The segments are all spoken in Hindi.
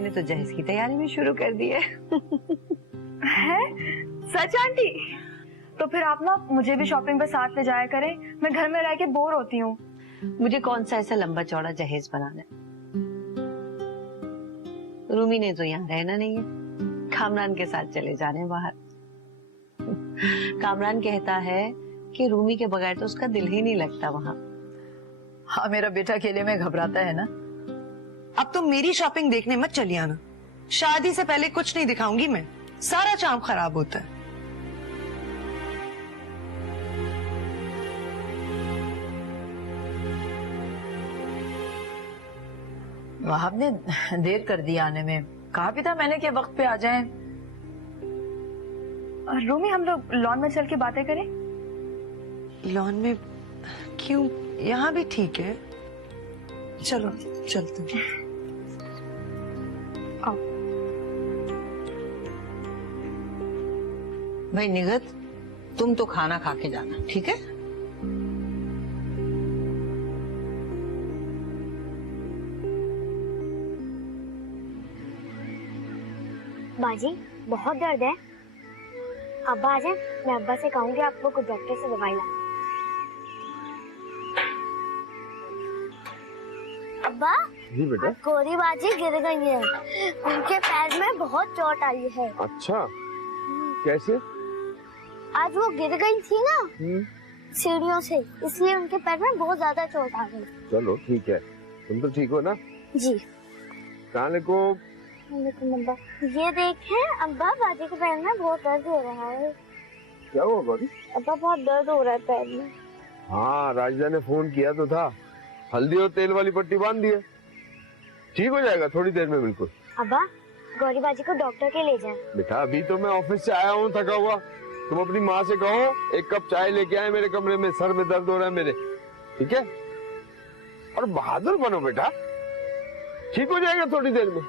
मैंने तो जहेज की तैयारी भी शुरू कर दी है। सच आंटी? तो फिर आप ना मुझे भी शॉपिंग पे साथ ले जाया करें, मैं घर में रह के बोर होती हूँ। मुझे कौन सा ऐसा लंबा चौड़ा जहेज बनाना है। रूमी ने तो यहाँ रहना नहीं है, कामरान के साथ चले जाने बाहर। कामरान कहता है कि रूमी के बगैर तो उसका दिल ही नहीं लगता वहाँ। हाँ, मेरा बेटा अकेले में घबराता है ना। अब तुम मेरी शॉपिंग देखने मत चली आना। शादी से पहले कुछ नहीं दिखाऊंगी मैं, सारा चाम खराब होता है। वहाब ने देर कर दी आने में, कहा भी था मैंने कि वक्त पे आ जाएं। रूमी, हम लोग लॉन में चल के बातें करें? लॉन में क्यों? यहाँ भी ठीक है, चलो चलते हैं। भाई निगत, तुम तो खाना खा के जाना, ठीक है? बाजी, बहुत दर्द है। अब्बा आ जाए, मैं अब्बा से कहूंगी आपको कुछ डॉक्टर से दवाई ला। अब्बा जी बेटा। गोरी बाजी गिर गई है, उनके पैर में बहुत चोट आई है। अच्छा, कैसे? आज वो गिर गई थी ना सीढ़ियों से, इसलिए उनके पैर में बहुत ज्यादा चोट आ गई। चलो ठीक है, तुम तो ठीक हो ना? जी। को अब्बा, ये देखें अब्बा, बाजी के पैर में बहुत दर्द हो रहा है। क्या हुआ गौरी? अब्बा, बहुत दर्द हो रहा है पैर में। हाँ, राजदा ने फोन किया तो था, हल्दी और तेल वाली पट्टी बांध दी है, ठीक हो जाएगा थोड़ी देर में बिल्कुल। अब्बा, गौरी बाजी को डॉक्टर के ले जाएं। बेटा अभी तो मैं ऑफिस से आया हूँ, थका हुआ। तुम अपनी माँ से कहो एक कप चाय लेके आए मेरे कमरे में, सर में दर्द हो रहा है मेरे, ठीक है? और बहादुर बनो बेटा, ठीक हो जाएगा थोड़ी देर में।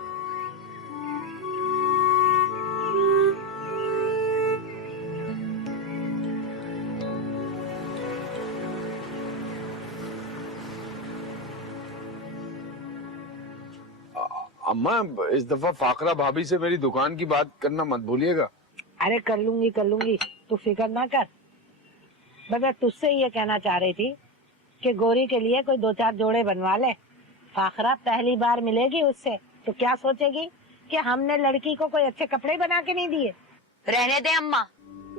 अम्मा, इस दफा फाकरा भाभी से मेरी दुकान की बात करना मत भूलिएगा। अरे कर लूंगी, तू फिक्र ना कर। मैं तुझसे ये कहना चाह रही थी कि गोरी के लिए कोई 2-4 जोड़े बनवा ले। फाखरा पहली बार मिलेगी उससे तो क्या सोचेगी कि हमने लड़की को कोई अच्छे कपड़े बना के नहीं दिए। रहने दे अम्मा,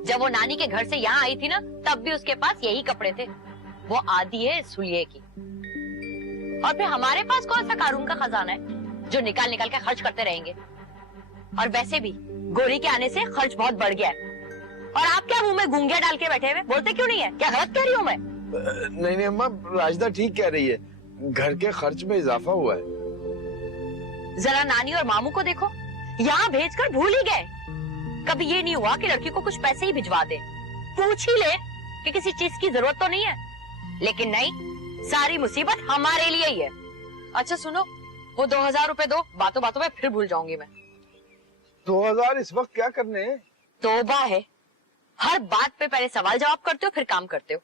जब वो नानी के घर से यहाँ आई थी ना, तब भी उसके पास यही कपड़े थे। वो आदी है सुलिये की। और फिर हमारे पास कौन सा कारून का खजाना है जो निकाल निकाल के खर्च करते रहेंगे। और वैसे भी गोरी के आने से खर्च बहुत बढ़ गया है। और आप क्या मुंह में गूंगिया डाल के बैठे हुए, बोलते क्यों नहीं है? क्या गलत कह रही हूँ मैं? नहीं अम्मा, राजदा ठीक कह रही है, घर के खर्च में इजाफा हुआ है। जरा नानी और मामू को देखो, यहाँ भेजकर भूल ही गए। कभी ये नहीं हुआ कि लड़की को कुछ पैसे ही भिजवा दे, पूछ ही ले कि किसी चीज की जरूरत तो नहीं है। लेकिन नहीं, सारी मुसीबत हमारे लिए ही है। अच्छा सुनो, वो 2000 रुपए दो, बातों बातों में फिर भूल जाऊंगी मैं। 2000 इस वक्त क्या करने हैं? तौबा है, हर बात पे पहले सवाल जवाब करते हो फिर काम करते हो।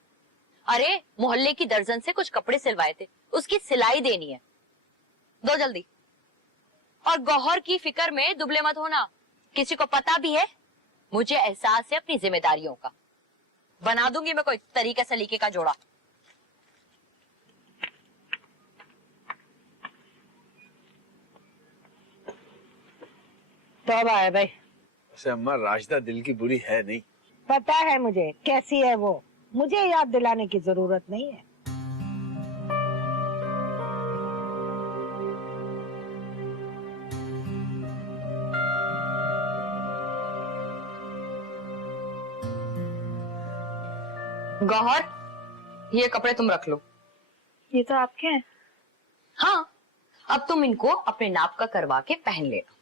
अरे मोहल्ले की दर्जन से कुछ कपड़े सिलवाए थे, उसकी सिलाई देनी है, दो जल्दी। और गौहर की फिक्र में दुबले मत होना, किसी को पता भी है, मुझे एहसास है अपनी जिम्मेदारियों का। बना दूंगी मैं कोई तरीके सलीके का जोड़ा। तौबा है भाई। वैसे अम्मा, राजदा दिल की बुरी है नहीं। पता है मुझे कैसी है वो, मुझे याद दिलाने की जरूरत नहीं है। गौहर, ये कपड़े तुम रख लो। ये तो आपके हैं। हाँ, अब तुम इनको अपने नाप का करवा के पहन लेना।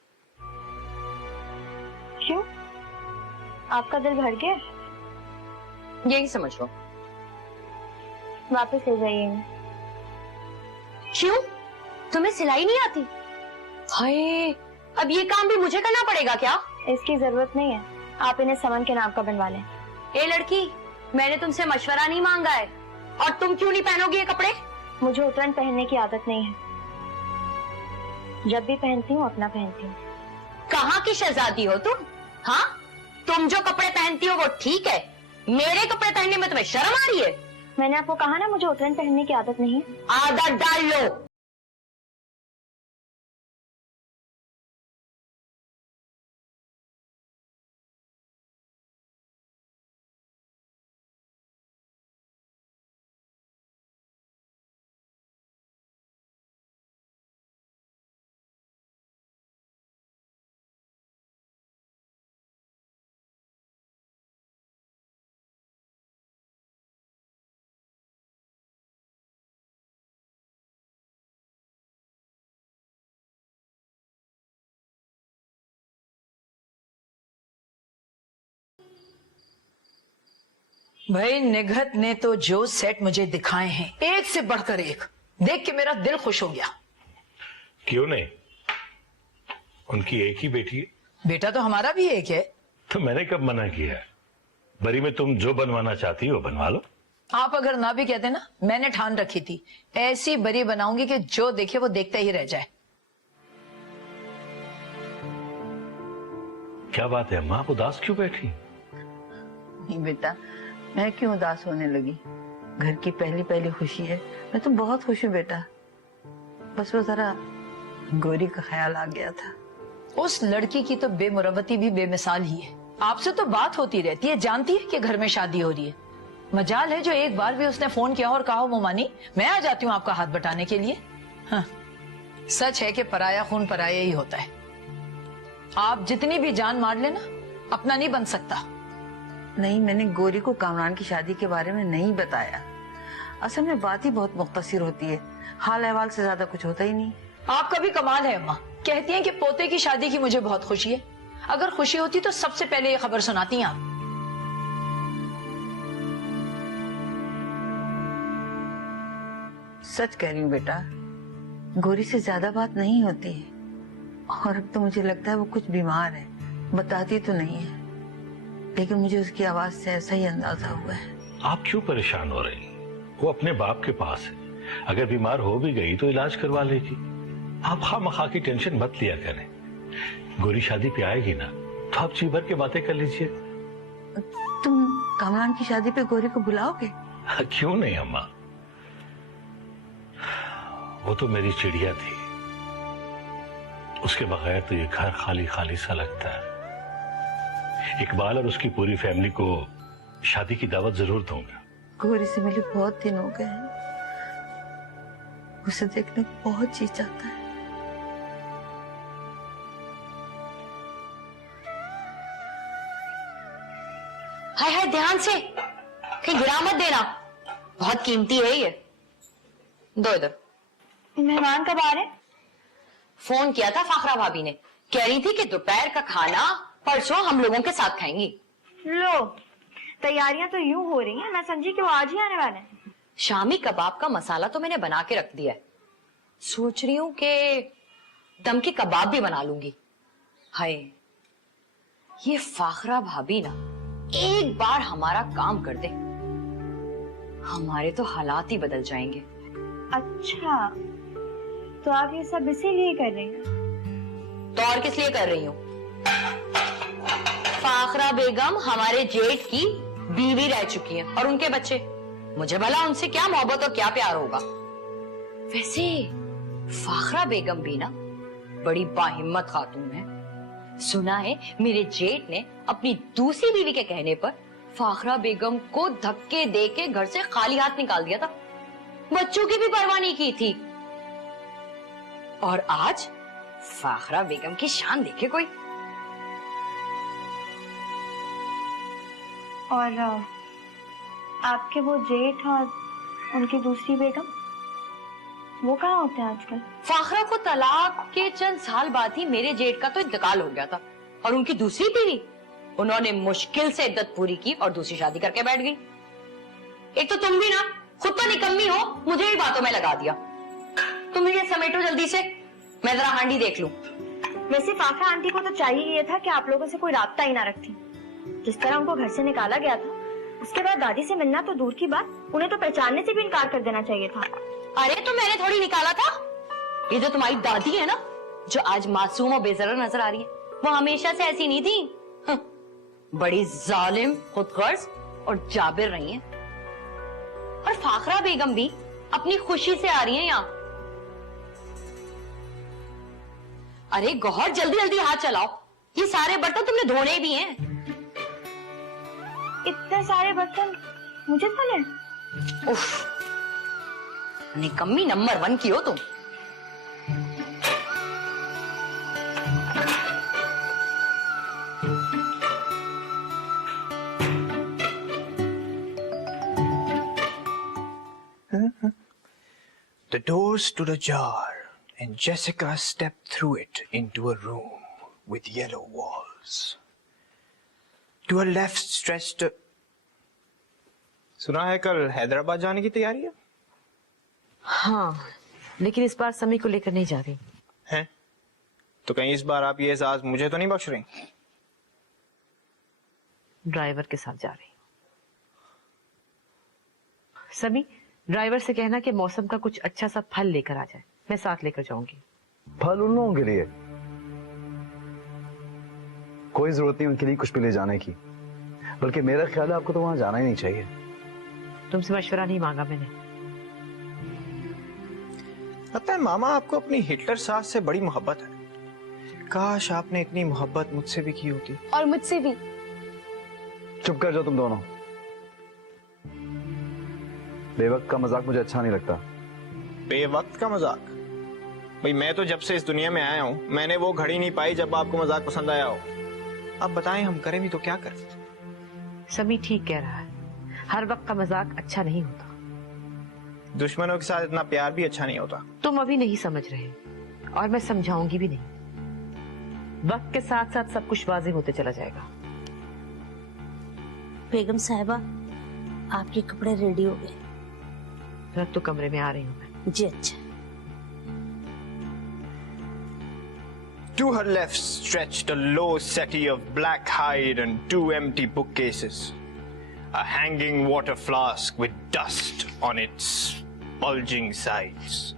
क्यों? आपका दिल भर गया? यही समझ लो। वापस ले जाइए। क्यों? तुम्हें सिलाई नहीं आती? हाय, अब ये काम भी मुझे करना पड़ेगा क्या? इसकी जरूरत नहीं है, आप इन्हें समन के नाम का बनवा लें। ए लड़की, मैंने तुमसे मशवरा नहीं मांगा है। और तुम क्यों नहीं पहनोगी ये कपड़े? मुझे उतरन पहनने की आदत नहीं है। जब भी पहनती हूँ अपना पहनती हूँ। कहाँ की शहजादी हो तुम? हाँ, तुम जो कपड़े पहनती हो वो ठीक है, मेरे कपड़े पहनने में तुम्हें शर्म आ रही है? मैंने आपको कहा ना मुझे उतरन पहनने की आदत नहीं है। आदत डाल लो। भाई निघत ने तो जो सेट मुझे दिखाए हैं एक से बढ़कर एक, देख के मेरा दिल खुश हो गया। क्यों नहीं? उनकी एक ही बेटी है। बेटा तो हमारा भी एक है। तो मैंने कब मना किया है? बरी में तुम जो बनवाना चाहती हो बनवा लो। आप अगर ना भी कहते ना, मैंने ठान रखी थी ऐसी बरी बनाऊंगी कि जो देखे वो देखता ही रह जाए। क्या बात है अम्मा, आप उदास क्यों बैठी? नहीं बेटा, मैं क्यों उदास होने लगी? घर की पहली पहली खुशी है, मैं तो बहुत खुश हूँ बेटा। बस वो जरा गौरी का ख्याल आ गया था। उस लड़की की तो बेमुरवती भी बेमिसाल ही है। आपसे तो बात होती रहती है, जानती है कि घर में शादी हो रही है। मजाल है जो एक बार भी उसने फोन किया और कहा वो मानी, मैं आ जाती हूँ आपका हाथ बटाने के लिए। हाँ, सच है कि पराया खून पराया ही होता है। आप जितनी भी जान मार लेना अपना नहीं बन सकता। नहीं, मैंने गौरी को कामरान की शादी के बारे में नहीं बताया। असल में बात ही बहुत मुख्तसर होती है, हाल अहवाल से ज्यादा कुछ होता ही नहीं। आपका भी कमाल है अम्मा, कहती हैं कि पोते की शादी की मुझे बहुत खुशी है। अगर खुशी होती तो सबसे पहले ये खबर सुनाती आप। सच कह रही हूँ बेटा, गौरी से ज्यादा बात नहीं होती है। और अब तो मुझे लगता है वो कुछ बीमार है, बताती तो नहीं है, लेकिन मुझे उसकी आवाज से ऐसा ही अंदाजा हुआ है। आप क्यों परेशान हो रही? वो अपने बाप के पास है, अगर बीमार हो भी गई तो इलाज करवा लेगी। आप खामखा की टेंशन मत लिया करें। गौरी शादी पे आएगी ना तो आप जी भर के बातें कर लीजिए। तुम कामरान की शादी पे गौरी को बुलाओगे? क्यों नहीं अम्मा, वो तो मेरी चिड़िया थी, उसके बगैर तो ये घर खाली खाली सा लगता है। इकबाल और उसकी पूरी फैमिली को शादी की दावत जरूर दूंगा। गौरी से मिले बहुत दिन हो गए हैं, उसे देखने को बहुत जी चाहता है। हाय हाय, ध्यान से, कहीं गिरा मत देना, बहुत कीमती है ये। दो इधर। मेहमान कब आ रहे हैं? फोन किया था फाखरा भाभी ने, कह रही थी कि दोपहर का खाना परसों हम लोगों के साथ खाएंगी। लो, तैयारियां तो यूं हो रही हैं, मैं समझी कि वो आज ही आने वाले हैं। शामी कबाब का मसाला तो मैंने बना के रख दिया है, सोच रही हूँ कि दम के कबाब भी बना लूंगी। हाय, ये फाखरा भाभी ना एक बार हमारा काम कर दे, हमारे तो हालात ही बदल जाएंगे। अच्छा, तो आप ये सब इसीलिए कर रही हैं? तो और किस लिए कर रही हूँ? फाखरा बेगम हमारे जेठ की बीवी रह चुकी है और उनके बच्चे, मुझे भला उनसे क्या मोहब्बत और क्या प्यार होगा। वैसे फाखरा बेगम भी ना बड़ी बाहिम्मत खातून है। सुना है मेरे जेठ ने अपनी दूसरी बीवी के कहने पर फाखरा बेगम को धक्के दे के घर से खाली हाथ निकाल दिया था, बच्चों की भी परवाह नहीं की थी। और आज फाखरा बेगम की शान देखे कोई। और आपके वो जेठ और उनकी दूसरी बेगम, वो कहाँ होते हैं आजकल? फाखरा को तलाक के चंद साल बाद ही मेरे जेठ का तो इंतकाल हो गया था, और उनकी दूसरी बीवी, उन्होंने मुश्किल से इद्दत पूरी की और दूसरी शादी करके बैठ गई। एक तो तुम भी ना खुद तो निकम्मी हो, मुझे भी बातों में लगा दिया। तुम ये समेटो जल्दी से, मैं जरा हांडी देख लूं। वैसे फाखरा आंटी को तो चाहिए ये था कि आप लोगों से कोई राब्ता ही ना रखती। जिस तरह उनको घर से निकाला गया था, उसके बाद दादी से मिलना तो दूर की बात, उन्हें तो पहचानने से भी इनकार कर देना चाहिए था। अरे तो मैंने थोड़ी निकाला था, ये जो तुम्हारी दादी है ना, जो आज मासूम और बेजरा नजर आ रही है, वो हमेशा से ऐसी नहीं थी। बड़ी जालिम, खुदगर्ज और जाबिर रही हैं। और फाखरा बेगम भी अपनी खुशी से आ रही हैं यहाँ। अरे गौहर, जल्दी जल्दी हाथ चलाओ, ये सारे बर्तन तुमने धोने भी हैं। इतने सारे बर्तन मुझे धोने? उफ, निकम्मी नंबर 1 की हो तुम। The door stood ajar, and Jessica stepped through it into a room with yellow walls. To her left stretched a... सुना है कल हैदराबाद जाने की तैयारी है? हाँ, लेकिन इस बार समी को लेकर नहीं जा रही। हैं? तो कहीं इस बार आप ये एहसास मुझे तो नहीं बख्श रही? ड्राइवर के साथ जा रही। समी, ड्राइवर से कहना कि मौसम का कुछ अच्छा सा फल लेकर आ जाए, मैं साथ लेकर जाऊंगी। फल उन लोगों के लिए, कोई जरूरत नहीं उनके लिए कुछ भी ले जाने की। बल्कि मेरा ख्याल है आपको तो वहां जाना ही नहीं चाहिए। तुमसे मशवरा नहीं मांगा मैंने। लगता है मामा आपको अपनी हिटलर सास से बड़ी मोहब्बत है। काश आपने इतनी मोहब्बत मुझसे भी की होती। और मुझसे भी। चुप कर जाओ तुम दोनों। बेवक्त का मजाक मुझे अच्छा नहीं लगता। बेवक्त का मजाक? भाई मैं तो जब से इस दुनिया में आया हूं, मैंने वो घड़ी नहीं पाई जब आपको मजाक पसंद आया हो। अब बताएं हम करें भी तो क्या करें? समी ठीक कह रहा है, हर वक्त का मजाक अच्छा नहीं होता। दुश्मनों के साथ इतना प्यार भी अच्छा नहीं होता। तुम अभी नहीं समझ रहे, और मैं समझाऊंगी भी नहीं। वक्त के साथ साथ सब कुछ वाज़ेह होते चला जाएगा। बेगम साहिबा, आपके कपड़े रेडी हो गए। रख तो कमरे में आ रही हूँ मैं। जी अच्छा। To her left stretched a low settee of black hide and 2 empty bookcases. A hanging water flask with dust on its bulging sides.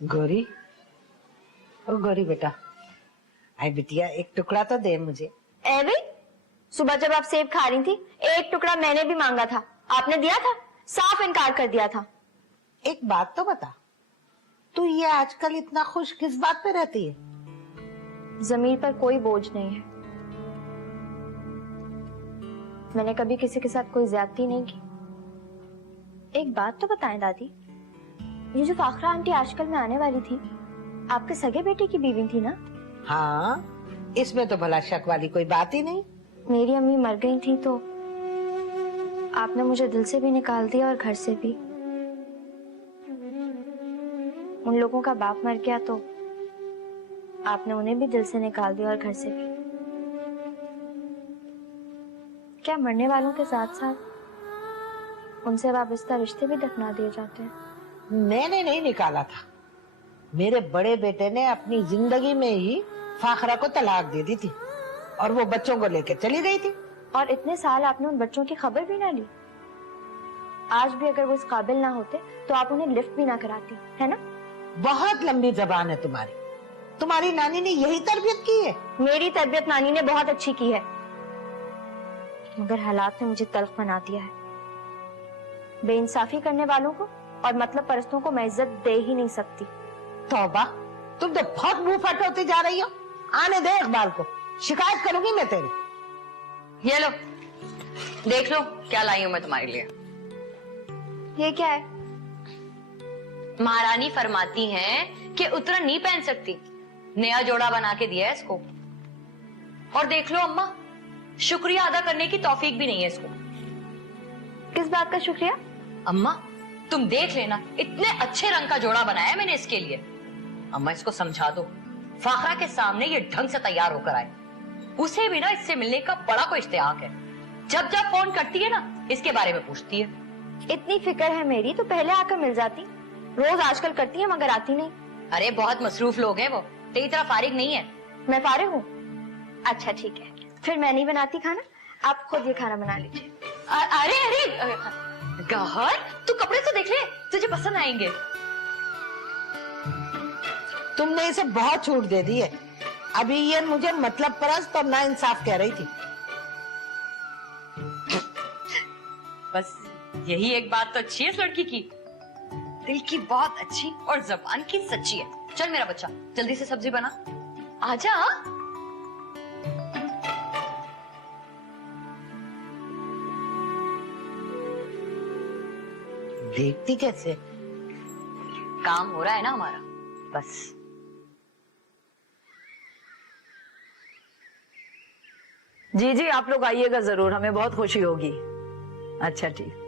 Gauri, ओ गौरी बेटा, आई बिटिया एक टुकड़ा तो दे मुझे। भाई, सुबह जब आप सेब खा रही थी, एक टुकड़ा मैंने भी मांगा था, आपने दिया था? साफ इनकार कर दिया था। एक बात तो बता, तू ये आजकल इतना खुश किस बात पे रहती है? जमीन पर कोई बोझ नहीं है। मैंने कभी किसी के साथ कोई ज्यादती नहीं की। एक बात तो बताएं दादी, ये जो फाखरा आंटी आजकल में आने वाली थी, आपके सगे बेटे की बीवी थी ना? हाँ, इसमें तो भला शक वाली कोई बात ही नहीं। मेरी अम्मी मर गई थी तो आपने मुझे दिल से भी निकाल दिया और घर से भी। उन लोगों का बाप मर गया तो आपने उन्हें भी दिल से निकाल दिया और घर से भी। क्या मरने वालों के साथ साथ उनसे वाबस्ता रिश्ते भी दफना दिए जाते हैं? मैंने नहीं निकाला था, मेरे बड़े बेटे ने अपनी जिंदगी में ही फाखरा को तलाक दे दी थी और वो बच्चों को लेकर चली गई थी। और इतने साल आपने उन बच्चों की खबर भी ना ली। आज भी अगर वो इस काबिल ना होते तो आप उन्हें लिफ्ट भी ना कराती, है ना? बहुत लंबी जबान है तुम्हारी। तुम्हारी नानी ने यही तरबियत की है? मेरी तरबियत नानी ने बहुत अच्छी की है, मगर हालात ने मुझे तल्ख बना दिया है। बेइंसाफी करने वालों को और मतलब परस्तों को मैं इज्जत दे ही नहीं सकती। तौबा, तुम तो बहुत मुंह फट होती जा रही हो। आने दे इकबाल को, शिकायत करूंगी मैं तेरी। ये लो, देख लो क्या लाई हूं मैं तुम्हारे लिए। ये क्या है? महारानी फरमाती हैं कि उतरन नहीं पहन सकती, नया जोड़ा बना के दिया है इसको। और देख लो अम्मा, शुक्रिया अदा करने की तौफीक भी नहीं है इसको। किस बात का शुक्रिया? अम्मा तुम देख लेना, इतने अच्छे रंग का जोड़ा बनाया मैंने इसके लिए। अम्मा इसको समझा दो, फाखरा के सामने ये ढंग से तैयार होकर आए। उसे भी ना इससे मिलने का बड़ा कोई इश्तियाक है। जब जब फोन करती है ना, इसके बारे में पूछती है। इतनी फिक्र है मेरी तो पहले आकर मिल जाती। रोज आजकल करती है मगर आती नहीं। अरे बहुत मसरूफ लोग हैं वो, तेरी तरह फारिग नहीं है। मैं फारिग हूँ? अच्छा ठीक है, फिर मैं नहीं बनाती खाना, आप खुद ये खाना बना लीजिए। अरे अरे गौहर, तू कपड़े तो देख ले, तुझे पसंद आएंगे। तुमने इसे बहुत छूट दे दी है। अभी ये मुझे मतलब परस्त और नाइंसाफ कह रही थी। बस यही एक बात तो अच्छी है इस लड़की की, दिल की बहुत अच्छी और जबान की सच्ची है। चल मेरा बच्चा, जल्दी से सब्जी बना, आजा। देखती कैसे? काम हो रहा है ना हमारा, बस। जी जी, आप लोग आइएगा जरूर, हमें बहुत खुशी होगी। अच्छा ठीक।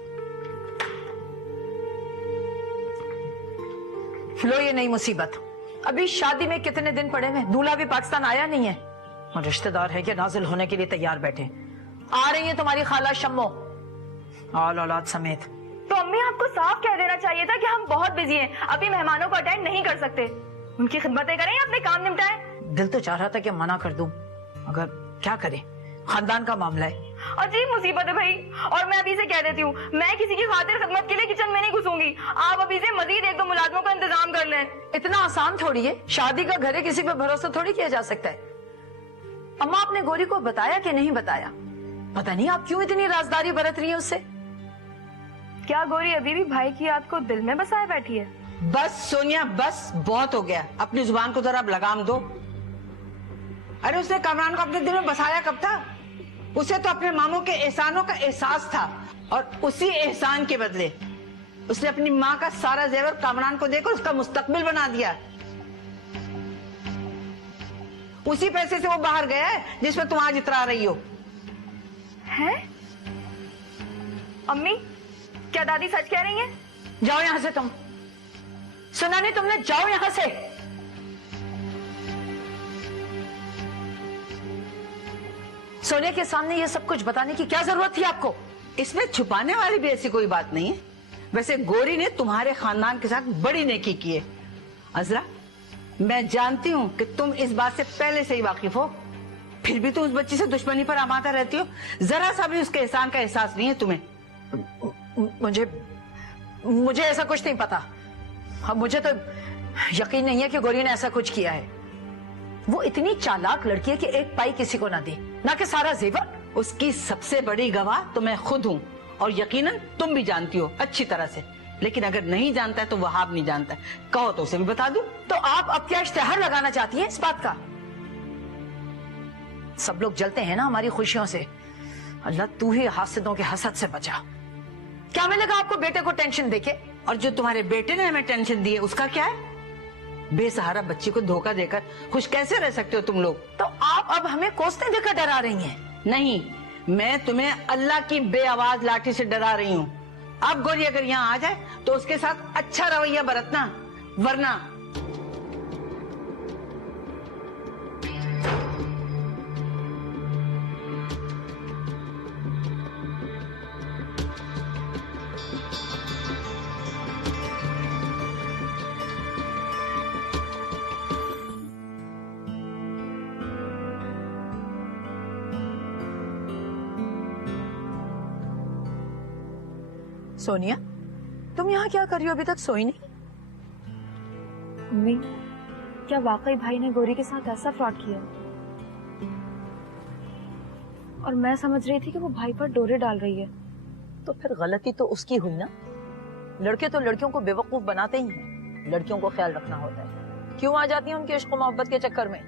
लो ये नई मुसीबत। अभी शादी में कितने दिन पड़े हैं, दूल्हा भी पाकिस्तान आया नहीं है और रिश्तेदार है कि नाजिल होने के लिए तैयार बैठे। आ रही है तुम्हारी खाला शम्मो और औलाद समेत। तो अम्मी आपको साफ कह देना चाहिए था कि हम बहुत बिजी हैं, अभी मेहमानों को अटेंड नहीं कर सकते। उनकी खिदमतें करें या अपने काम निपटाएं। दिल तो चाह रहा था कि मना कर दूं, मगर क्या करें, खानदान का मामला है। अजीब मुसीबत है भाई, और मैं अभी से कह देती हूँ, मैं किसी की खातिर खिदमत के लिए किचन में नहीं घुसूंगी। आप अभी से मजीद 1-2 मुलाजमों का इंतजाम कर लें। इतना आसान थोड़ी है, शादी का घर है, किसी पे भरोसा थोड़ी किया जा सकता है। अम्मा आपने गोरी को बताया कि नहीं बताया? पता नहीं आप क्यों इतनी राजदारी बरत रही है उससे। क्या गोरी अभी भी भाई की याद को दिल में बसाए बैठी है? बस सोनिया, बस बहुत हो गया। अपनी जुबान को जरा अब लगाम दो। अरे उसने कामरान को अपने दिल में बसाया कब था? उसे तो अपने मामों के एहसानों का एहसास था, और उसी एहसान के बदले उसने अपनी माँ का सारा जेवर कामरान को देकर उसका मुस्तकबिल बना दिया। उसी पैसे से वो बाहर गया है जिसमें तुम आज इतरा रही हो। हैं? अम्मी, क्या दादी सच कह रही हैं? जाओ यहां से तुम, सुना नहीं तुमने? जाओ यहां से। सोनिया के सामने ये सब कुछ बताने की क्या जरूरत थी आपको? इसमें छुपाने वाली भी ऐसी कोई बात नहीं है। वैसे गोरी ने तुम्हारे खानदान के साथ बड़ी नेकी की है। अजरा, मैं जानती हूँ कि तुम इस बात से पहले से ही वाकिफ हो, फिर भी तुम उस बच्ची से दुश्मनी पर आमादा रहती हो। जरा सा भी उसके एहसान का एहसास नहीं है तुम्हें। मुझे ऐसा कुछ नहीं पता। अब मुझे तो यकीन नहीं है कि गोरी ने ऐसा कुछ किया है। वो इतनी चालाक लड़की है कि एक पाई किसी को ना दे, ना कि सारा जेवर। उसकी सबसे बड़ी गवाह तो मैं खुद हूँ, और यकीनन तुम भी जानती हो अच्छी तरह से। लेकिन अगर नहीं जानता है तो वहाब नहीं जानता है, कहो तो उसे भी बता दूं। तो आप अब क्या इश्तेहार लगाना चाहती हैं इस बात का? सब लोग जलते हैं ना हमारी खुशियों से। अल्लाह तू ही हासिदों के हसद से बचा। क्या मिलेगा आपको बेटे को टेंशन देके? और जो तुम्हारे बेटे ने हमें टेंशन दी है उसका क्या है? बेसहारा बच्ची को धोखा देकर खुश कैसे रह सकते हो तुम लोग? तो आप अब हमें कोसने देकर डरा रही हैं? नहीं, मैं तुम्हें अल्लाह की बेआवाज लाठी से डरा रही हूँ। अब गोरी अगर यहाँ आ जाए तो उसके साथ अच्छा रवैया बरतना, वरना सोनिया, तुम यहाँ क्या कर रही हो? अभी तक सोई नहीं? मम्मी, क्या वाकई भाई ने गोरी के साथ ऐसा फ्रॉड किया? और मैं समझ रही थी कि वो भाई पर डोरे डाल रही है। तो फिर गलती तो उसकी हुई ना। लड़के तो लड़कियों को बेवकूफ बनाते ही हैं, लड़कियों को ख्याल रखना होता है। क्यों आ जाती है उनके इश्क मोहब्बत के चक्कर में?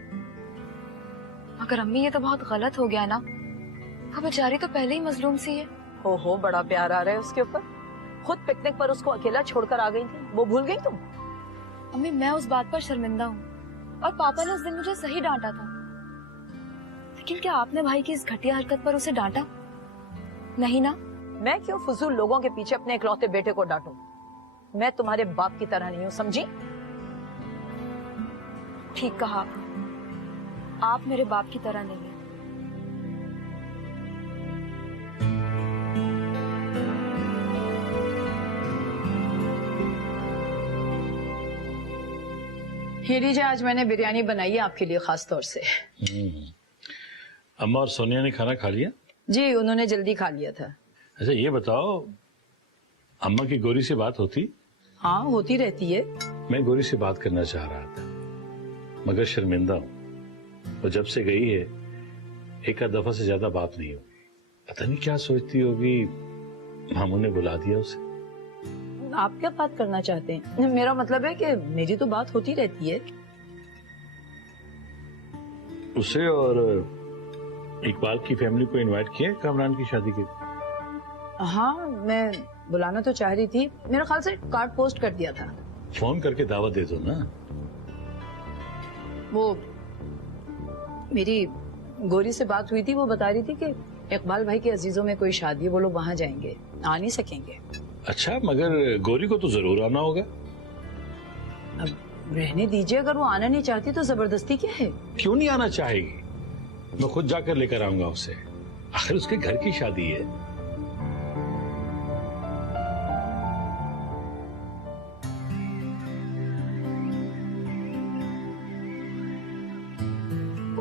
मगर अम्मी, ये तो बहुत गलत हो गया ना। वो बेचारी तो पहले ही मजलूम सी है। हो बड़ा प्यार आ रहा है उसके ऊपर। खुद पिकनिक पर उसको अकेला छोड़कर आ गई थी, वो भूल गई तुम? अम्मी, मैं उस बात पर शर्मिंदा हूँ, और पापा ने उस दिन मुझे सही डांटा था। लेकिन क्या आपने भाई की इस घटिया हरकत पर उसे डांटा नहीं ना? मैं क्यों फजूल लोगों के पीछे अपने इकलौते बेटे को डांटूं? मैं तुम्हारे बाप की तरह नहीं हूँ, समझी? ठीक कहा आप मेरे बाप की तरह नहीं है। ये लीजिए, आज मैंने बिरयानी बनाई है आपके लिए खास तौर से। अम्मा और सोनिया ने खाना खा लिया? जी, उन्होंने जल्दी खा लिया था। अच्छा ये बताओ, अम्मा की गौरी से बात होती? हाँ, होती रहती है। मैं गौरी से बात करना चाह रहा था, मगर शर्मिंदा हूँ। वो जब से गई है एक आध दफा से ज्यादा बात नहीं हुई। पता नहीं क्या सोचती होगी, मामू ने बुला दिया उसे। आप क्या बात करना चाहते हैं? मेरा मतलब है कि मेरी तो बात होती रहती है उसे। और इकबाल की फैमिली को इनवाइट किया कामरान की शादी के? हाँ, मैं बुलाना तो चाह रही थी, मेरे ख्याल से कार्ड पोस्ट कर दिया था। फोन करके दावत दे दो ना। वो मेरी गौरी से बात हुई थी, वो बता रही थी कि इकबाल भाई के अजीजों में कोई शादी है, वो लोग वहां जाएंगे, आ नहीं सकेंगे। अच्छा, मगर गौरी को तो जरूर आना होगा। अब रहने दीजिए, अगर वो आना नहीं चाहती तो जबरदस्ती क्या है? क्यों नहीं आना चाहेगी? मैं खुद जाकर लेकर आऊंगा उसे, आखिर उसके घर की शादी है।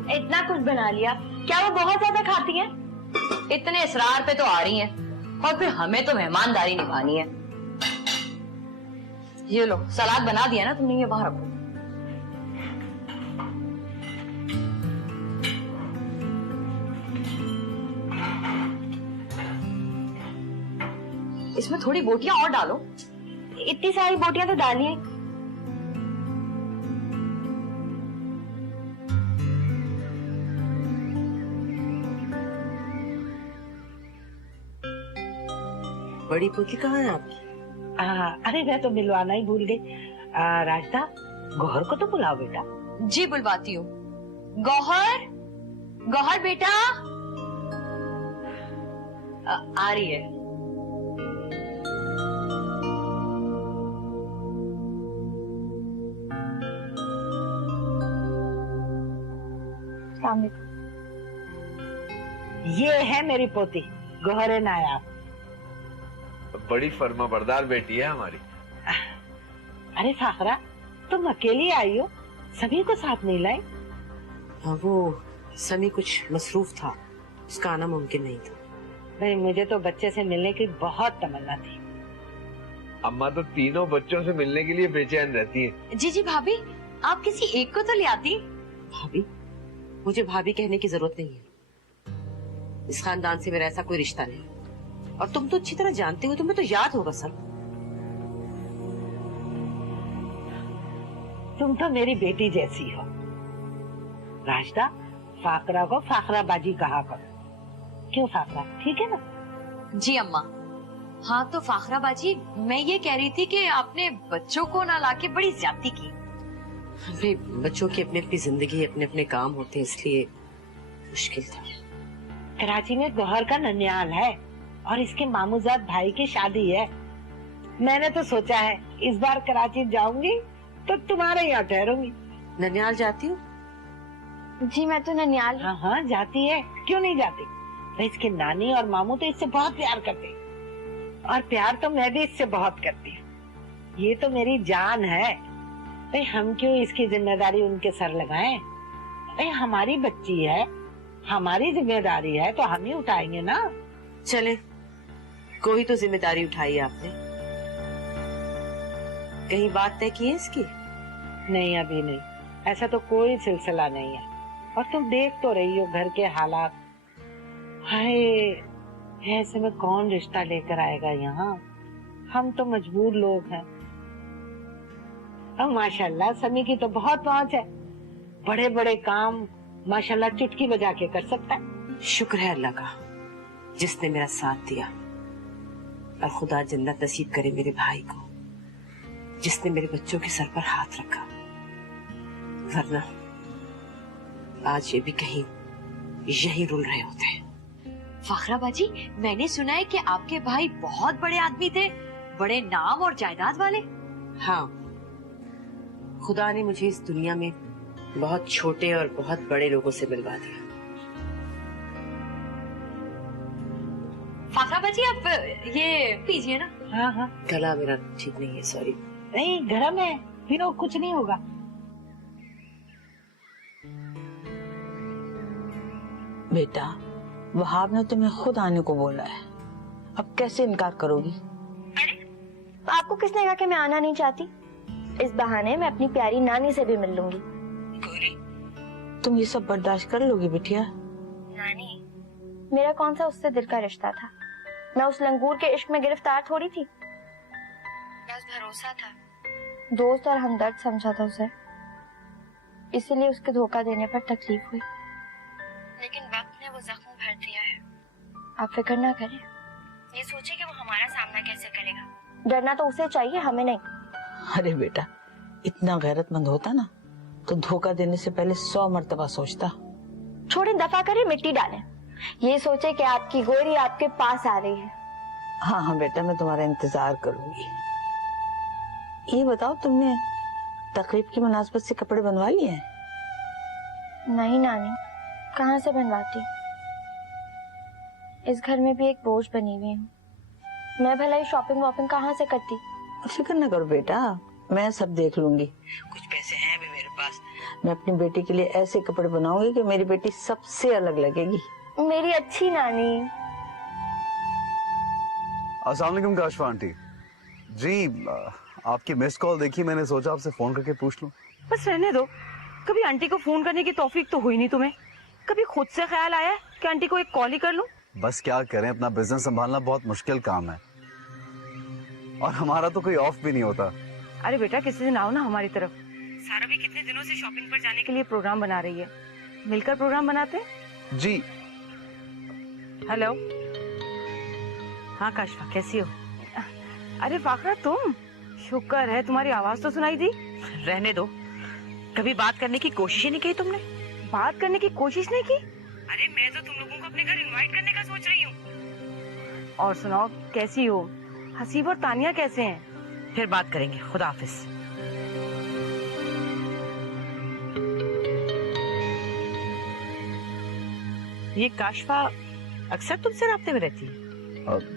इतना कुछ बना लिया, क्या वो बहुत ज्यादा खाती हैं? इतने इसरार पे तो आ रही हैं, और फिर हमें तो मेहमानदारी निभानी है। ये लो, सलाद बना दिया ना तुमने, ये वहां रखो। इसमें थोड़ी बोटियां और डालो। इतनी सारी बोटियां तो डाली हैं। बड़ी पोती कहाँ है आपकी? अरे मैं तो मिलवाना ही भूल गई। राजदा, गौहर को तो बुलाओ बेटा। जी बुलवाती हूँ। गौहर, गौहर बेटा। आ रही है। ये है मेरी पोती गौहर नायाब। बड़ी फर्मा बरदार बेटी है हमारी। अरे फाखरा, तुम अकेली आई हो, सभी को साथ नहीं लाई? वो समी कुछ मसरूफ था, उसका आना मुमकिन नहीं था। नहीं, मुझे तो बच्चे से मिलने की बहुत तमन्ना थी। अम्मा तो तीनों बच्चों से मिलने के लिए बेचैन रहती है। जी जी भाभी, आप किसी एक को तो ले आती। भाभी? मुझे भाभी कहने की जरूरत नहीं है। इस खानदान से मेरा ऐसा कोई रिश्ता नहीं, और तुम तो अच्छी तरह जानते हो, तुम्हें तो याद होगा सब। तुम तो मेरी बेटी जैसी हो। राजदा, फाकरा को फाकरा बाजी कहा करो। क्यों फाकरा, ठीक है ना? जी अम्मा। हाँ तो फाखरा बाजी, मैं ये कह रही थी कि आपने बच्चों को ना लाके बड़ी ज्यादती की। अरे बच्चों की अपनी अपनी जिंदगी, अपने अपने काम होते हैं, इसलिए मुश्किल था। कराची में गौहर का ननियाल है और इसके मामूजाद भाई की शादी है। मैंने तो सोचा है इस बार कराची जाऊंगी तो तुम्हारे यहाँ ठहरूंगी। ननियाल जाती हूँ? जी मैं तो ननियाल। हाँ हाँ जाती है, क्यों नहीं जाती? तो इसकी नानी और मामू तो इससे बहुत प्यार करते, और प्यार तो मैं भी इससे बहुत करती हूँ। ये तो मेरी जान है भाई, हम क्यों इसकी जिम्मेदारी उनके सर लगाएं? भाई हमारी बच्ची है, हमारी जिम्मेदारी है तो हम ही उठाएंगे ना। चले, कोई तो जिम्मेदारी उठाई आपने। कहीं बात तय की है इसकी? नहीं अभी नहीं, ऐसा तो कोई सिलसिला नहीं है। और तुम देख तो रही हो घर के हालात। हाय, ऐसे में कौन रिश्ता लेकर आएगा यहाँ? हम तो मजबूर लोग हैं। अब माशाल्लाह समी की तो बहुत पहुंच है, बड़े बड़े काम माशाल्लाह चुटकी बजा के कर सकता है। शुक्र है अल्लाह का जिसने मेरा साथ दिया, और खुदा जन्नत नसीब करे मेरे भाई को जिसने मेरे बच्चों के सर पर हाथ रखा, वरना आज ये भी कहीं यही रुल रहे होते। फाखरा बाजी, मैंने सुना है कि आपके भाई बहुत बड़े आदमी थे, बड़े नाम और जायदाद वाले। हाँ, खुदा ने मुझे इस दुनिया में बहुत छोटे और बहुत बड़े लोगों से मिलवा दिया। फाखरा बाजी आप ये पीजिए ना। हाँ हाँ, गला मेरा ठीक नहीं है, सॉरी। नहीं गरम है, फिर कुछ नहीं होगा। बेटा, वहाब ने तुम्हें खुद आने को बोला है, अब कैसे इनकार करोगी? तो आपको किसने कहा कि मैं आना नहीं चाहती? इस बहाने मैं अपनी प्यारी नानी से भी मिल लूंगी। गौरी, तुम ये सब बर्दाश्त कर लोगी बिटिया? नानी, मेरा कौन सा उससे दिल का रिश्ता था? मैं उस लंगूर के इश्क में गिरफ्तार थोड़ी थी। बस भरोसा था, दोस्त और हमदर्द समझा था उसे, इसलिए उसके धोखा देने पर तकलीफ हुई। लेकिन वक्त ने वो जख्म भर दिया है। आप फिक्र ना करें, ये सोचे कि वो हमारा सामना कैसे करेगा। डरना तो उसे चाहिए, हमें नहीं। अरे बेटा, इतना गैरतमंद होता ना तो धोखा देने से पहले 100 मर्तबा सोचता। छोड़े, दफा करें, मिट्टी डालें। ये सोचे कि आपकी गोरी आपके पास आ रही है। हाँ हाँ बेटा, मैं तुम्हारा इंतजार करूंगी। ये बताओ, तुमने तकरीब की मुनासबत से कपड़े बनवा लिए हैं? नहीं नानी, कहाँ से बनवाती। इस घर में भी एक बोझ बनी हुई हूँ। मैं भला ही शॉपिंग वॉपिंग कहाँ से करती। फिक्र न करो बेटा, मैं सब देख लूंगी। कुछ पैसे हैं भी मेरे पास, मैं अपनी बेटी के लिए ऐसे कपड़े बनाऊंगी कि मेरी बेटी सबसे अलग लगेगी। मेरी अच्छी नानी। अस्सलाम वालेकुम काशफा आंटी जी, आपकी मिस कॉल देखी, मैंने सोचा आपसे फोन करके पूछ लूं। बस रहने दो, कभी आंटी को फोन करने की तौफीक तो हुई नहीं तुम्हें। कभी खुद से ख्याल आया कि आंटी को एक कॉल ही कर लूं? बस क्या करें, अपना बिजनेस संभालना बहुत मुश्किल काम है और हमारा तो कोई ऑफ भी नहीं होता। अरे बेटा, किसी दिन आओ ना हमारी तरफ। सारा भी कितने दिनों से शॉपिंग पर जाने के लिए प्रोग्राम बना रही है, मिलकर प्रोग्राम बनाते हैं। जी। हेलो, हाँ काशफा, कैसी हो? अरे फाखरा, तुम? शुक्र है, तुम्हारी आवाज तो सुनाई दी। रहने दो, कभी बात करने की कोशिश ही नहीं की तुमने। बात करने की कोशिश नहीं की? अरे मैं तो तुम लोगों को अपने घर इनवाइट करने का सोच रही हूँ। और सुनाओ, कैसी हो? हसीब और तानिया कैसे हैं? फिर बात करेंगे, खुदा हाफिज। ये काशफा अक्सर तुमसे राब्ते में रहती है?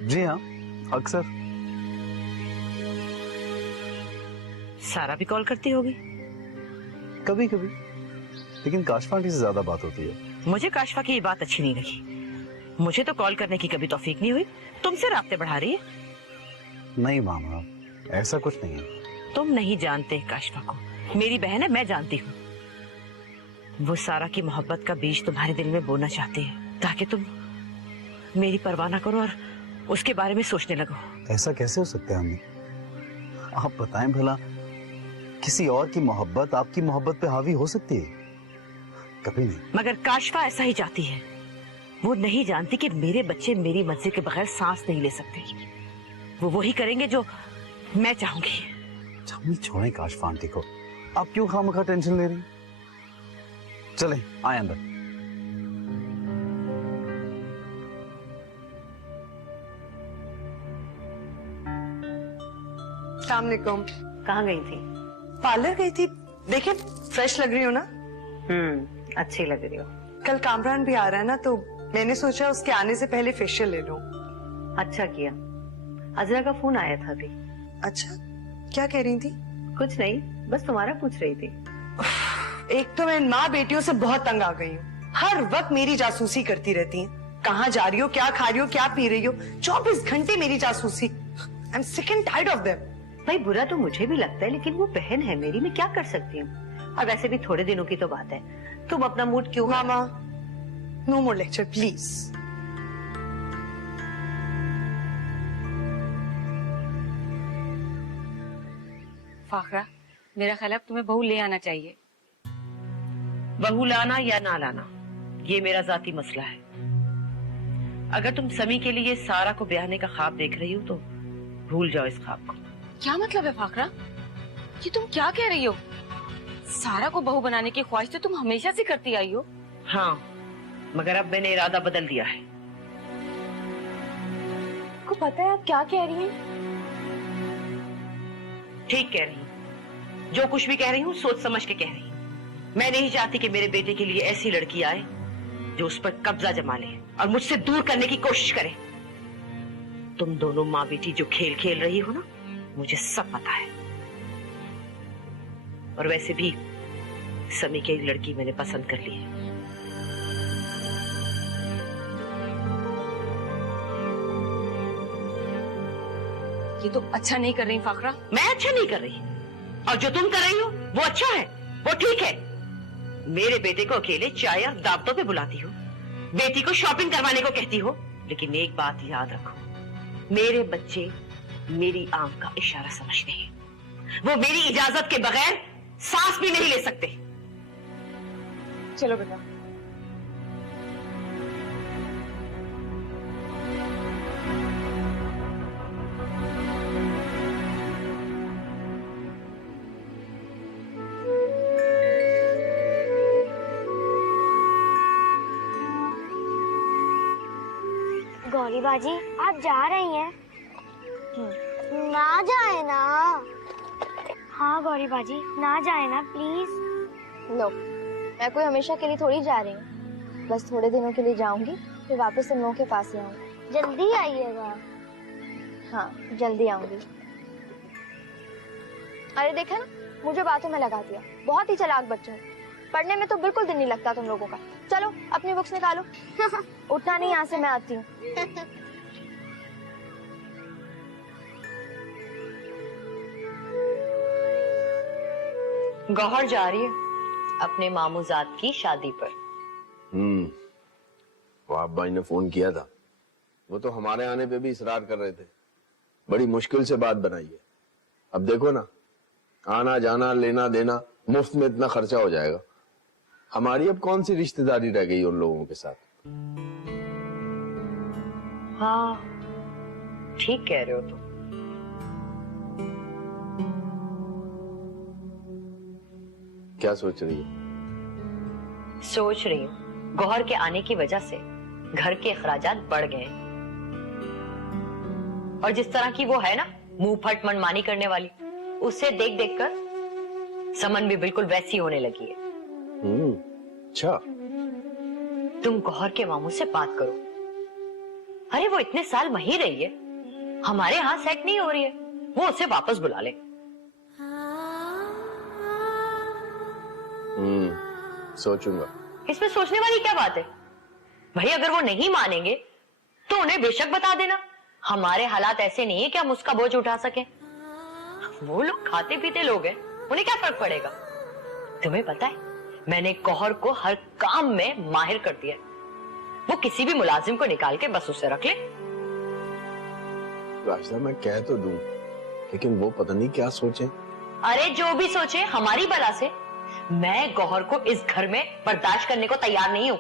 जी हाँ, अक्सर। सारा भी कॉल करती होगी? कभी कभी, लेकिन काशफा आंटी से ज्यादा बात होती है। मुझे काशफा की ये बात अच्छी नहीं लगी। मुझे तो कॉल करने की कभी तौफीक नहीं हुई, तुमसे राब्ते बढ़ा रही है। नहीं मामा, ऐसा कुछ नहीं है। तुम नहीं जानते काशफा को, मेरी बहन है, मैं जानती हूँ। वो सारा की मोहब्बत का बीज तुम्हारे दिल में बोना चाहती है ताकि तुम मेरी परवाह ना करो और उसके बारे में सोचने लगो। ऐसा कैसे हो सकता है अम्मी? आप बताएं भला, किसी और की मोहब्बत आपकी मोहब्बत पे हावी हो सकती है? कभी नहीं। मगर काशफा ऐसा ही चाहती है। वो नहीं जानती कि मेरे बच्चे मेरी मर्जी के बगैर सांस नहीं ले सकते। वो वही करेंगे जो मैं चाहूंगी। अम्मी छोड़ें काशफा आंटी को, आप क्यों खामखा टेंशन ले रही? चलें, आए अंदर। अस्सलाम वालेकुम। कहाँ गई थी? पार्लर गई थी। देखिए, फ्रेश लग रही हो ना? अच्छी लग रही हो। कल कामरान भी आ रहा है ना, तो मैंने सोचा उसके आने से पहले फेशियल ले लूं। अच्छा किया। अजरा का फोन आया था अभी। अच्छा, क्या कह रही थी? कुछ नहीं, बस तुम्हारा पूछ रही थी। एक तो मैं इन माँ बेटियों से बहुत तंग आ गई हूँ। हर वक्त मेरी जासूसी करती रहती हैं। कहाँ जा रही हो, क्या खा रही हो, क्या पी रही हो, 24 घंटे मेरी जासूसी। I am sick and tired of them. भाई बुरा तो मुझे भी लगता है, लेकिन वो बहन है मेरी, मैं क्या कर सकती हूँ। और वैसे भी थोड़े दिनों की तो बात है, तुम अपना मूड क्यों। मामा, no more lecture please. Fakhra, मेरा ख्याल है अब तुम्हें बहू ले आना चाहिए। बहू लाना या ना लाना, ये मेरा जाती मसला है। अगर तुम समी के लिए सारा को ब्याहने का ख्वाब देख रही हो तो भूल जाओ इस ख्वाब को। क्या मतलब है फाखरा? ये तुम क्या कह रही हो? सारा को बहू बनाने की ख्वाहिश तो तुम हमेशा से करती आई हो। हाँ, मगर अब मैंने इरादा बदल दिया है। आपको पता है आप क्या कह रही हैं? ठीक कह रही हूँ, जो कुछ भी कह रही हूँ सोच समझ के कह रही हूँ। मैं नहीं चाहती कि मेरे बेटे के लिए ऐसी लड़की आए जो उस पर कब्जा जमा ले और मुझसे दूर करने की कोशिश करे। तुम दोनों माँ बेटी जो खेल खेल रही हो ना, मुझे सब पता है। और वैसे भी समी की लड़की मैंने पसंद कर ली है। ये तो अच्छा नहीं कर रही फाखरा। मैं अच्छा नहीं कर रही, और जो तुम कर रही हो वो अच्छा है, वो ठीक है। मेरे बेटे को अकेले चाय और दावतों पे बुलाती हो, बेटी को शॉपिंग करवाने को कहती हो, लेकिन एक बात याद रखो, मेरे बच्चे मेरी आंख का इशारा समझते हैं। वो मेरी इजाजत के बगैर सांस भी नहीं ले सकते। चलो बेटा। गौरी बाजी आप जा रही हैं? ना जाए ना। हाँ गौरी बाजी ना जाए ना प्लीज। लो, मैं कोई हमेशा के लिए थोड़ी जा रही हूँ, बस थोड़े दिनों के लिए जाऊंगी, फिर वापस तुम लोगों के पास ही आऊंगी। जल्दी आइएगा। हाँ जल्दी आऊंगी। अरे देखा ना, मुझे बातों में लगा दिया। बहुत ही चालाक बच्चे हो, पढ़ने में तो बिल्कुल दिन नहीं लगता तुम लोगों का। चलो अपनी बुक्स निकालो। उठना नहीं, यहाँ से मैं आती हूँ। गौहर जा रही है अपने मामूजात की शादी पर। वहाब भाई ने फोन किया था, वो तो हमारे आने पे भी इसरार कर रहे थे। बड़ी मुश्किल से बात बनाई है। अब देखो ना, आना जाना लेना देना मुफ्त में इतना खर्चा हो जाएगा। हमारी अब कौन सी रिश्तेदारी रह गई उन लोगों के साथ। हाँ ठीक कह रहे हो तुम। क्या सोच रही हो? सोच रही हूँ गौहर के आने की वजह से घर के अखराजात बढ़ गए, और जिस तरह की वो है ना, मुंह फट मनमानी करने वाली, उसे देख देख कर समन भी बिल्कुल वैसी होने लगी है। अच्छा। तुम गौहर के मामू से बात करो। अरे वो इतने साल वहीं रही है, हमारे यहाँ सेट नहीं हो रही है, वो उसे वापस बुला ले। सोचूंगा। इसमें सोचने वाली क्या बात है भाई? अगर वो नहीं मानेंगे तो उन्हें बेशक बता देना। हमारे हालात ऐसे नहीं है कि हम उसका बोझ उठा सकें। वो लोग खाते पीते लोग हैं, उन्हें क्या फर्क पड़ेगा? तुम्हें पता है, मैंने गौहर को हर काम में माहिर कर दिया। वो किसी भी मुलाजिम को निकाल के बस उसे रख ले। राशिदा मैं कह तो दूं, लेकिन वो पता नहीं क्या सोचे। अरे जो भी सोचे, हमारी बला से। मैं गौहर को इस घर में बर्दाश्त करने को तैयार नहीं हूं।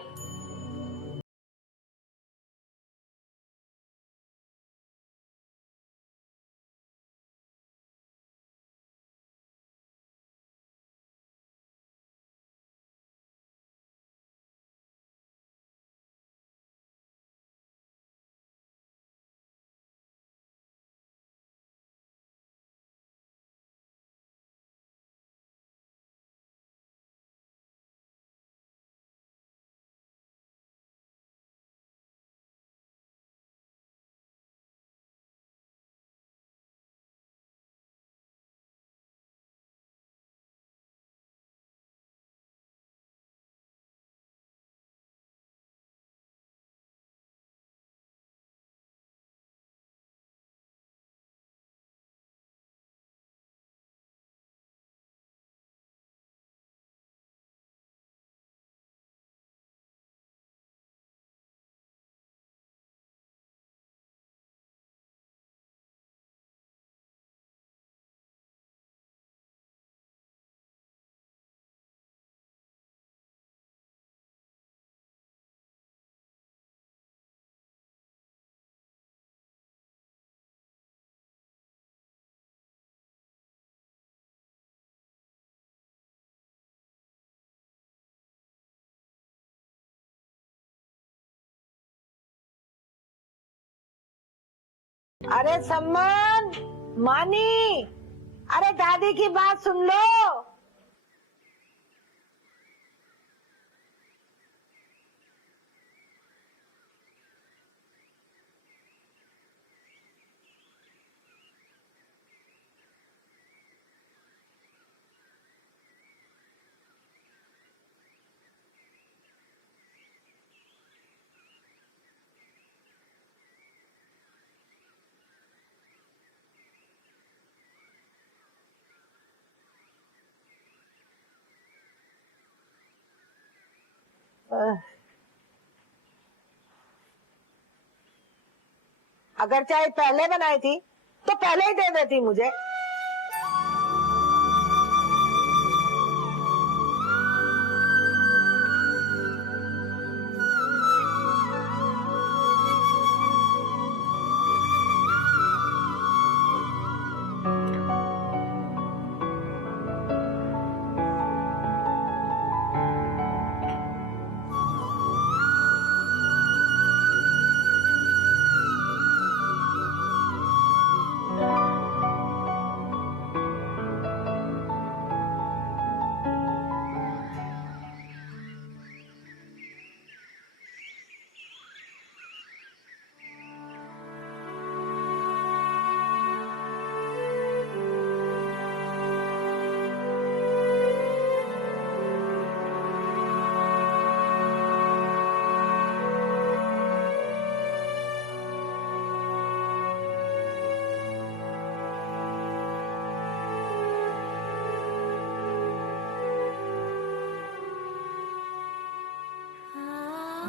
अरे सम्मान, मानी, अरे दादी की बात सुन लो। अगर चाय पहले बनाई थी तो पहले ही दे देती मुझे।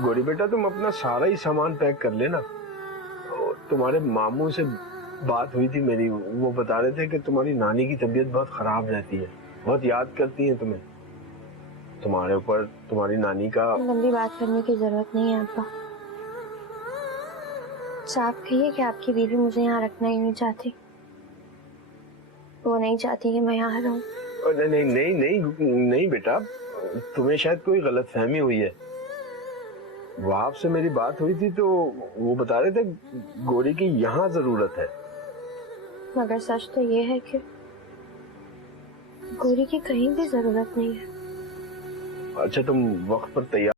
गोरी बेटा, तुम अपना सारा ही सामान पैक कर लेना। तुम्हारे मामू से बात हुई थी मेरी, वो बता रहे थे कि तुम्हारी नानी की तबीयत बहुत खराब रहती है, बहुत याद करती है तुम्हें। तुम्हारे ऊपर तुम्हारी नानी का। लंबी बात करने की जरूरत नहीं है अब्बा। साफ कहिए कि आपकी बीवी मुझे यहाँ रखना ही नहीं चाहती, वो नहीं चाहती कि मैं यहाँ रहूं। नहीं नहीं नहीं नहीं बेटा, तुम्हें शायद कोई गलतफहमी हुई है। वहाब से मेरी बात हुई थी तो वो बता रहे थे गोरी की यहाँ जरूरत है। मगर सच तो ये है कि गोरी की कहीं भी जरूरत नहीं है। अच्छा, तुम वक्त पर तैयार